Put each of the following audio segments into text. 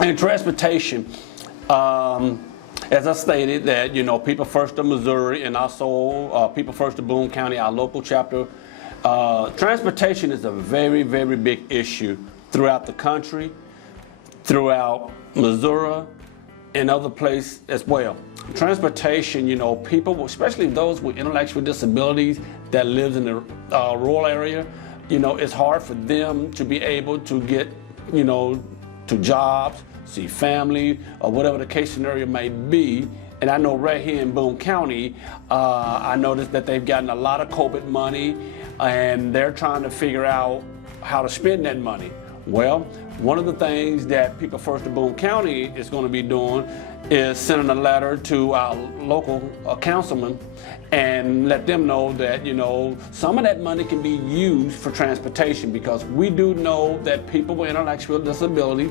And transportation, as I stated, that, you know, People First of Missouri and also People First of Boone County, our local chapter, transportation is a very, very big issue throughout the country, throughout Missouri, and other places as well. Transportation, you know, people, especially those with intellectual disabilities that lives in the rural area, you know, it's hard for them to be able to get, you know, to jobs, see family, or whatever the case scenario may be. And I know right here in Boone County, I noticed that they've gotten a lot of COVID money, and they're trying to figure out how to spend that money. Well, one of the things that People First of Boone County is going to be doing is sending a letter to our local councilman and let them know that, you know, some of that money can be used for transportation, because we do know that people with intellectual disability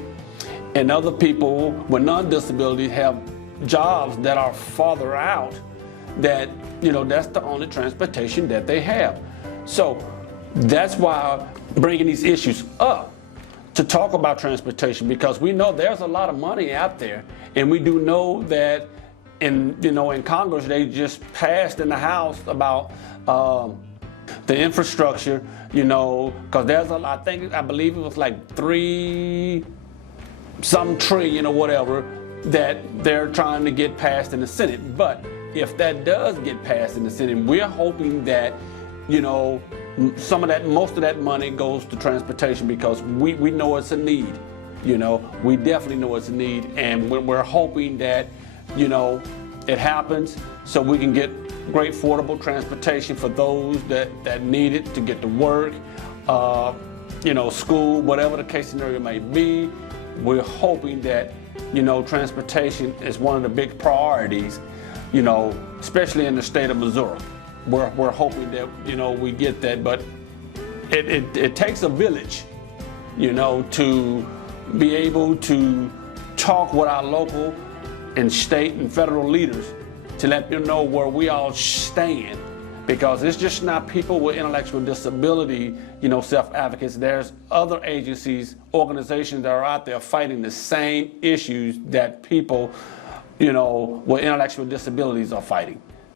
and other people with non-disabilities have jobs that are farther out, that, you know, that's the only transportation that they have. So that's why bringing these issues up, to talk about transportation, because we know there's a lot of money out there, and we do know that in, you know, in Congress they just passed in the House about the infrastructure, you know, because there's a, I believe it was like 3-some trillion or whatever that they're trying to get passed in the Senate. But if that does get passed in the Senate, we're hoping that, you know, most of that money goes to transportation, because we know it's a need. You know, we definitely know it's a need, and we're hoping that, you know, it happens so we can get great affordable transportation for those that need it to get to work, you know, school, whatever the case scenario may be. We're hoping that, you know, transportation is one of the big priorities, you know, especially in the state of Missouri. We're hoping that, you know, we get that, but it takes a village, you know, to be able to talk with our local and state and federal leaders to let them know where we all stand, because it's just not people with intellectual disability, you know, self-advocates. There's other agencies, organizations that are out there fighting the same issues that people, you know, with intellectual disabilities are fighting.